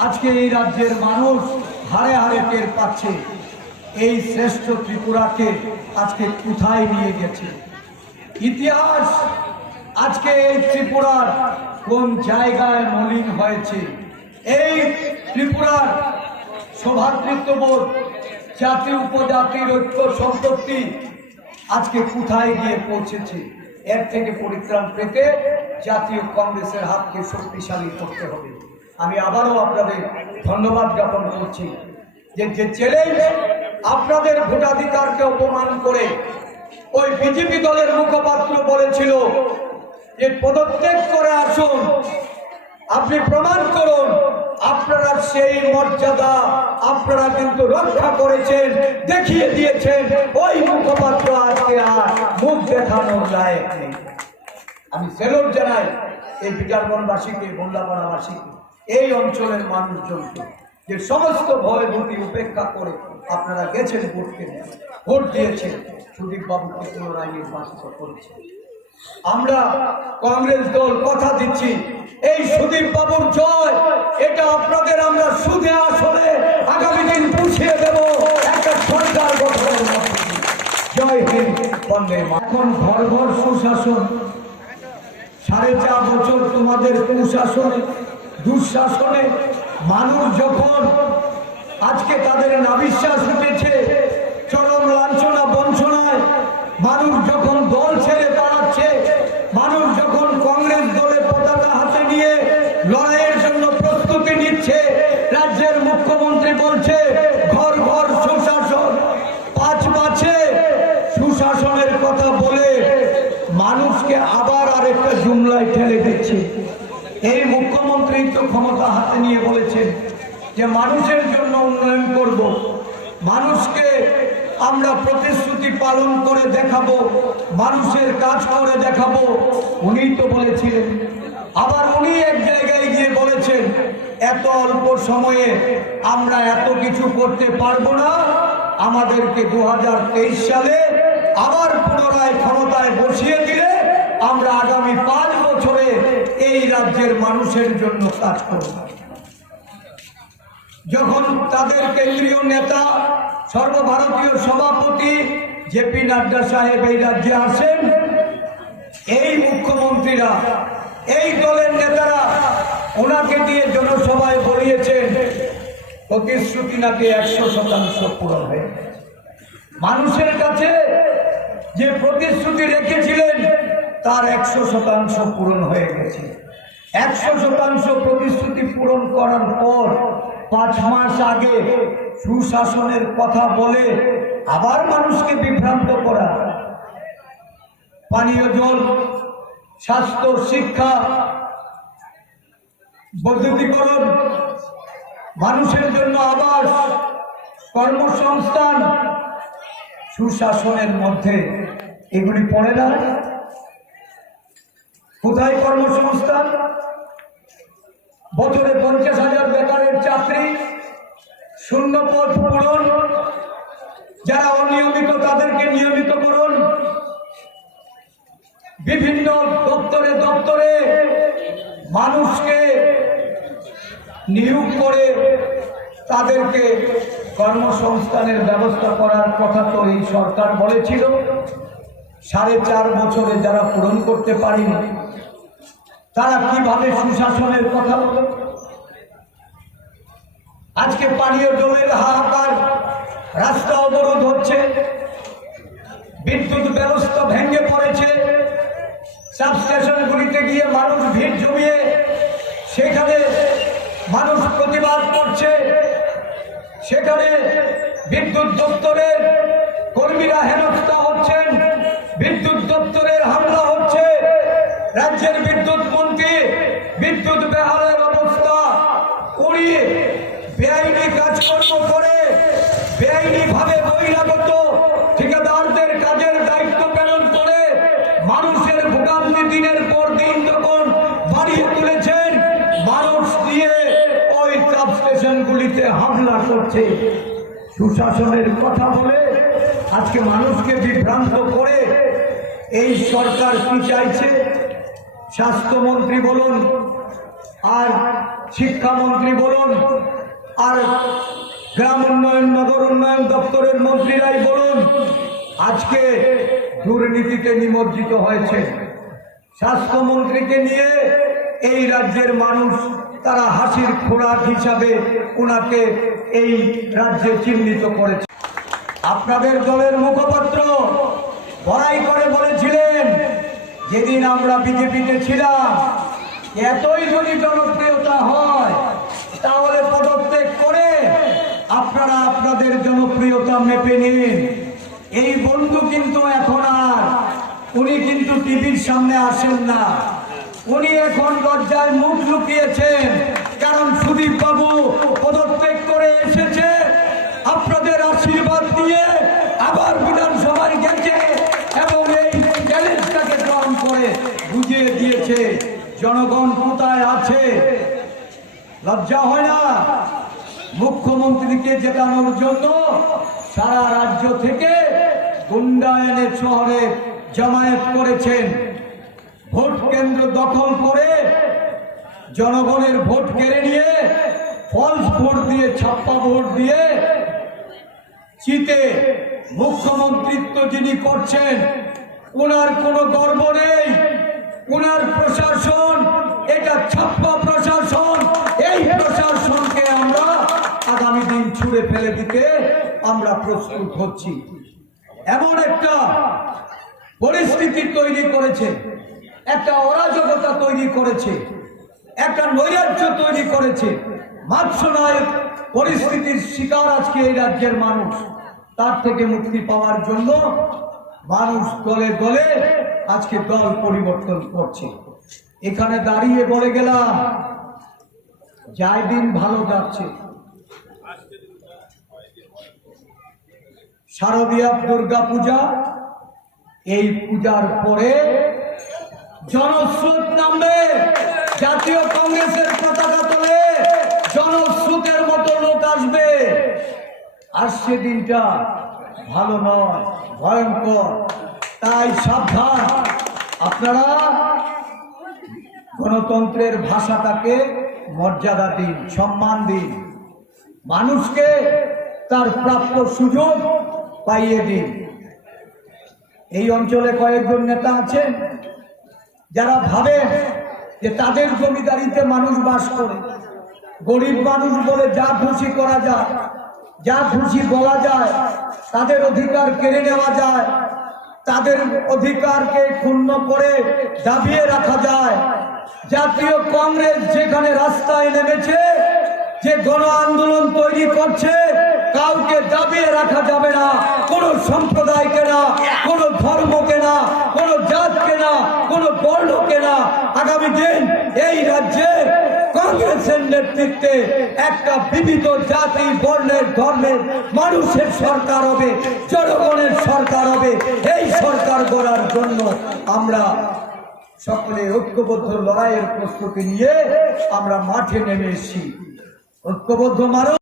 আজকে এই রাজ্যের মানুষ হারে হারে টের পাচ্ছে এই শ্রেষ্ঠ ত্রিপুরাকে আজকে কোথায় নিয়ে গেছে ইতিহাস। আজকে এই ত্রিপুরার কোন জায়গায় মলিন হয়েছে, এই ত্রিপুরার সৌভ্রাতৃত্ববোধ, জাতি উপজাতির ঐক্য সম্পত্তি আজকে কোথায় গিয়ে পৌঁছেছে। এর থেকে পরিত্রাণ পেতে জাতীয় কংগ্রেসের হাতকে শক্তিশালী করতে হবে। আমি আবারও আপনাদের ধন্যবাদ জ্ঞাপন করছি যে চ্যালেঞ্জ আপনাদের ভোটাধিকারকে অপমান করে ওই বিজেপি দলের মুখপাত্র বলেছিল যে পদত্যাগ করে আসুন, আপনি প্রমাণ করুন আপনারা সেই মর্যাদা আপনারা কিন্তু রক্ষা করেছেন, দেখিয়ে দিয়েছেন। ওই মুখপাত্র আজকে আর মুখ দেখানোর লায়ক নেই। আমি সেলুট জানাই এই বিকারবনবাসীকে, মোল্লাপাড়াবাসীকে, এই অঞ্চলের মানুষজনকে যে সমস্ত ভয় ভীতি উপেক্ষা করে আপনারা গেছেন ভোট দিয়েছেন, সুদীপ বাবুকে পুনরায় নির্বাচিত করেছেন। আমরা কংগ্রেস দল কথা দিচ্ছি এই সুদীপ বাবুর জয় এটা আপনাদের আমরা সুদে আসলে আগামী দিন পুষিয়ে দেব একটা সরকার গঠনের মধ্যে। জয় হিন্দ, বন্দে মাতরম। এখন ঘর ঘর সুশাসন, 4.5 বছর তোমাদের কুশাসনে দুঃশাসনে মানুষ যখন আজকে তাদের নাবিশ্বাস উঠেছে, চরম লাঞ্ছনা বঞ্চনায় মানুষ যখন দল ছেড়ে পালাচ্ছে, মানুষ যখন কংগ্রেস দলের পতাকা হাতে নিয়ে লড়াইয়ের জন্য প্রস্তুতি নিচ্ছে, রাজ্যের মুখ্যমন্ত্রী বলছে ঘর ঘর সুশাসন, 5 মাসে সুশাসনের কথা বলে মানুষকে আবার আরেকটা জুমলায় ঠেলে দিচ্ছে। এই মুখ্যমন্ত্রী তো ক্ষমতা হাতে নিয়ে বলেছেন যে মানুষের জন্য উন্নয়ন করব, মানুষকে আমরা প্রতিশ্রুতি পালন করে দেখাবো, মানুষের কাজ করে দেখাবো, উনি তো বলেছিলেন। আবার উনি এক জায়গায় গিয়ে বলেছেন এত অল্প সময়ে আমরা এত কিছু করতে পারবো না, আমাদেরকে 2023 সালে আবার পুনরায় ক্ষমতায় বসিয়ে দিলে আমরা আগামী 5 বছরে এই রাজ্যের মানুষের জন্য কাজ করব। যখন তাদের কেন্দ্রীয় নেতা সর্বভারতীয় সভাপতি জেপি নাড্ডা সাহেব এই রাজ্যে আসেন, এই মুখ্যমন্ত্রীরা এই দলের নেতারা ওনাকে দিয়ে জনসভায় বলিয়েছেন প্রতিশ্রুতি নাকি 100% পূরণ হয়ে গেছে। মানুষের কাছে যে প্রতিশ্রুতি রেখেছিলেন তার 100% পূরণ হয়ে গেছে। 100% প্রতিশ্রুতি পূরণ করার পর 5 মাস আগে সুশাসনের কথা বলে আবার মানুষকে বিভ্রান্ত করা, পানীয় জল, স্বাস্থ্য, শিক্ষা, বৈদ্যুতিকরণ, মানুষের জন্য আবাস, কর্মসংস্থান, সুশাসনের মধ্যে এগুলি পড়ে না। কোথায় কর্মসংস্থান? বছরে 50,000 বেকারের চাকরি, শূন্য পদ পূরণ, যারা অনিয়মিত তাদেরকে নিয়মিতকরণ, বিভিন্ন দপ্তরে দপ্তরে মানুষকে নিয়োগ করে তাদেরকে কর্মসংস্থানের ব্যবস্থা করার কথা তো এই সরকার বলেছিল। 4.5 বছরে যারা পূরণ করতে পারেনি তারা কিভাবে সুশাসনের কথা বলে? আজকে পানীয় জলের হাহাকার, রাস্তা অবরোধ হচ্ছে, বিদ্যুৎ ব্যবস্থা ভেঙে পড়েছে, সাবস্টেশনগুলিতে গিয়ে মানুষ ভিড় জমিয়ে সেখানে মানুষ প্রতিবাদ করছে, সেখানে বিদ্যুৎ দপ্তরের কর্মীরা হেনস্থা হচ্ছেন, বিদ্যুৎ দপ্তরের হামলা হচ্ছে, রাজ্যের বিদ্যুৎ মন্ত্রী বিদ্যুৎ বেহালের অবস্থা করিয়ে বেআইনি কাজকর্ম করে বেআইনি ভাবে বহিরাগত ঠিকাদারদের কাজের দায়িত্ব পালন করে মানুষের ভোগান্তি দিনের পর দিন যখন বাড়িয়ে তুলেছেন, মানুষ দিয়ে ওই সাবস্টেশনগুলিতে হামলা করছে। সুশাসনের কথা বলে আজকে মানুষকে বিভ্রান্ত করে এই সরকার কি চাইছে? স্বাস্থ্যমন্ত্রী বলুন আর শিক্ষামন্ত্রী বলুন আর গ্রাম উন্নয়ন নগর উন্নয়ন দপ্তরের মন্ত্রীরাই বলুন, আজকে দুর্নীতিতে নিমজ্জিত হয়েছে। স্বাস্থ্যমন্ত্রীকে নিয়ে এই রাজ্যের মানুষ তারা হাসির খোরাক হিসাবে ওনাকে এই রাজ্যে চিহ্নিত করেছে। আপনাদের দলের মুখপাত্র বড়াই করে বলেছিলেন যেদিন আমরা বিজেপিতে ছিলাম, এতই যদি জনপ্রিয়তা হয় তাহলে পদত্যাগ করে আপনারা আপনাদের জনপ্রিয়তা মেপে নিন। এই বন্ধু কিন্তু এখন আর উনি কিন্তু টিভির সামনে আসেন না, উনি এখন লজ্জায় মুখ লুকিয়েছেন, কারণ সুদীপ বাবু পদত্যাগ করে এসেছে, আপনাদের আশীর্বাদ নিয়ে আবার বিধানসভায় গেছে এবং এই চ্যালেঞ্জটাকে গ্রহণ করে বুঝিয়ে দিয়েছে জনগণ কোথায় আছে। লজ্জা হয় না? মুখ্যমন্ত্রীকে জেতানোর জন্য সারা রাজ্য থেকে গুন্ডা এনে শহরে জমায়েত করেছেন, ভোট কেন্দ্র দখল করে জনগণের ভোট কেড়ে নিয়ে ফলস ভোট দিয়ে, ছাপ্পা ভোট দিয়ে জিতে মুখ্যমন্ত্রিত্ব যিনি করছেন ওনার কোনো গর্ব নেই। ওনার প্রশাসন এটা ছাপ্পা প্রশাসন, এই প্রশাসনকে আমরা আগামী দিন ছুঁড়ে ফেলে দিতে আমরা প্রস্তুত হচ্ছি। এমন একটা পরিস্থিতি তৈরি করেছে, একটা অরাজকতা তৈরি করেছে, একটা নৈরাজ্য তৈরি করেছে, মাৎসনায়ক পরিস্থিতির শিকার আজকে এই রাজ্যের মানুষ। তার থেকে মুক্তি পাওয়ার জন্য মানুষ দলে দলে আজকে দল পরিবর্তন করছে। এখানে দাঁড়িয়ে বলে গেলাম যাই দিন ভালো যাচ্ছে। শারদীয়া দুর্গা পূজা, এই পূজার পরে জনস্রোত নামবে, জাতীয় কংগ্রেসের পতাকা তোলে জনস্রোতের মতো লোক আসবে। আর সেদিনটা ভালো নয়, ভয়ঙ্কর। তাই সাবধান, আপনারা গণতন্ত্রের ভাষাটাকে মর্যাদা দিন, সম্মান দিন, মানুষকে তার প্রাপ্য সুযোগ পাইয়ে দিন। এই অঞ্চলে কয়েকজন নেতা আছেন যারা ভাবেন যে তাদের জমিদারিতে মানুষ বাস করে, গরিব মানুষ বলে যা খুশি করা যায়, যা খুশি বলা যায়, তাদের অধিকার কেড়ে নেওয়া যায়, তাদের অধিকারকে ক্ষুণ্ণ করে দাবিয়ে রাখা যায়। জাতীয় কংগ্রেস যেখানে রাস্তায় নেমেছে, যে গণ আন্দোলন তৈরি করছে, কাউকে দাবিয়ে রাখা যাবে না, কোনো সম্প্রদায়কে না, কোনো ধর্মকে না, কোনো জাতকে না, কোনো বর্ণকে না। আগামী দিন এই রাজ্যে কংগ্রেসের নেতৃত্বে একটা বিবিধ জাতি, বর্ণের, ধর্মের মানুষের সরকার হবে, জনগণের সরকার হবে। এই সরকার গড়ার জন্য আমরা সকলে ঐক্যবদ্ধ লড়াইয়ের প্রস্তুতি নিয়ে আমরা মাঠে নেমে এসেছি। ঐক্যবদ্ধ মানুষ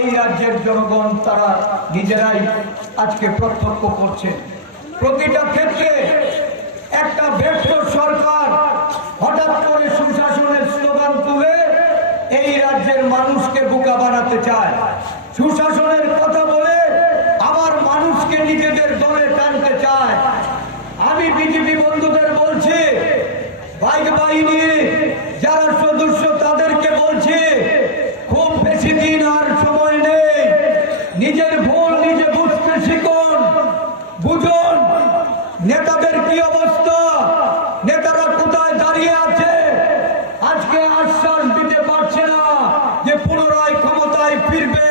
এই রাজ্যের জনগণ তারা নিজেরাই আজকে প্রত্যক্ষ করছে। প্রতিটা ক্ষেত্রে একটা ব্যর্থ সরকার হঠাৎ করে সুশাসনের স্লোগান তুলে এই রাজ্যের মানুষকে বোকা বানাতে চায়। সুশাসনের কথা বলে আবার মানুষকে নিজেদের দলে টানতে চায়। আমি বিজেপি বন্ধুদের বলছি, বাইক বাহিনী যারা সদস্য তাদেরকে বলছি, খুব বেশি দিন আর সময় নেই। নিজের ভুল নিজে বুঝতে শিখুন, বুঝুন নেতাদের কি অবস্থা, নেতারা কোথায় দাঁড়িয়ে আছে। আজকে আশ্বাস দিতে পারছে না যে পুনরায় ক্ষমতায় ফিরবে,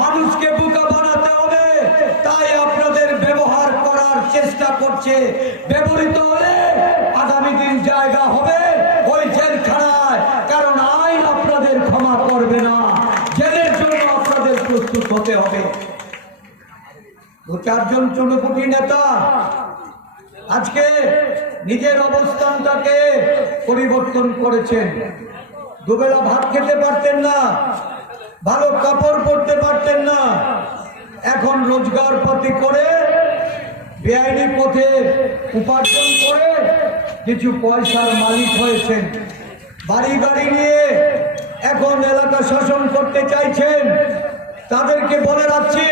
মানুষকে বোকা বানাতে হবে, তাই আপনাদের ব্যবহার করার চেষ্টা করছে। ব্যবহৃত হলে আগামী দিন জায়গা হবে ওই জেলখানায়, কারণ আইন আপনাদের ক্ষমা করবে না। জেলের জন্য আপনাদের প্রস্তুত হতে হবে। দু চারজন চুনোপুটি নেতা আজকে নিজের অবস্থানটাকে পরিবর্তন করেছেন। দুবেলা ভাত খেতে পারতেন না, ভালো কাপড় পরতে পারতেন না, এখন রোজগার পাতি করে বেআইনি পথে উপার্জন করে কিছু পয়সার মালিক হয়েছেন। বাড়ি গাড়ি নিয়ে এখন এলাকা শাসন করতে চাইছেন। তাদেরকে বলে রাখছি,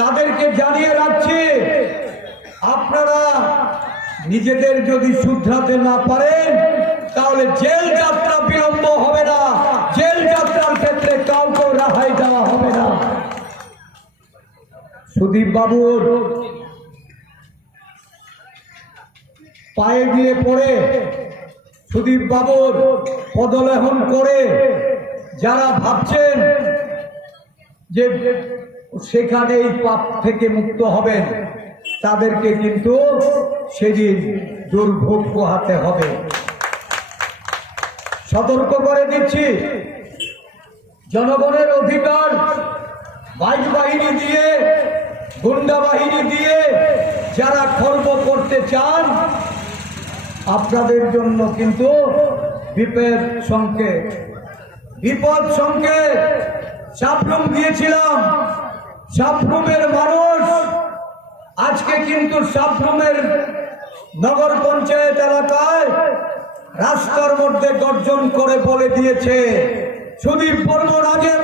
তাদেরকে জানিয়ে রাখছি, আপনারা নিজেদের যদি শুধরাতে না পারেন তাহলে জেল যাত্রা বিলম্ব হবে না, জেল যাত্রার ক্ষেত্রে কাউকে রেহাই দেওয়া হবে না। সুদীপ বাবুর পায়ে গিয়ে পড়ে, সুদীপ বাবুর পদলেহন করে যারা ভাবছেন যে সেখানে এই পাপ থেকে মুক্ত হবেন, তাদেরকে কিন্তু সেদিন দুর্ভোগ পোহাতে হবে। সতর্ক করে দিচ্ছি, জনগণের অধিকার বাইক বাহিনী দিয়ে, গুন্ডা বাহিনী দিয়ে যারা খর্ব করতে চান, আপনাদের জন্য কিন্তু বিপদ সংকেত, বিপদ সংকেত। সাবরুম দিয়েছিলাম, সাবরুমের মানুষ আজকে কিন্তু সাবরুমের নগর পঞ্চায়েত এলাকায় রাস্তার মধ্যে গর্জন করে বলে দিয়েছে, সুদীপ বর্মন আগে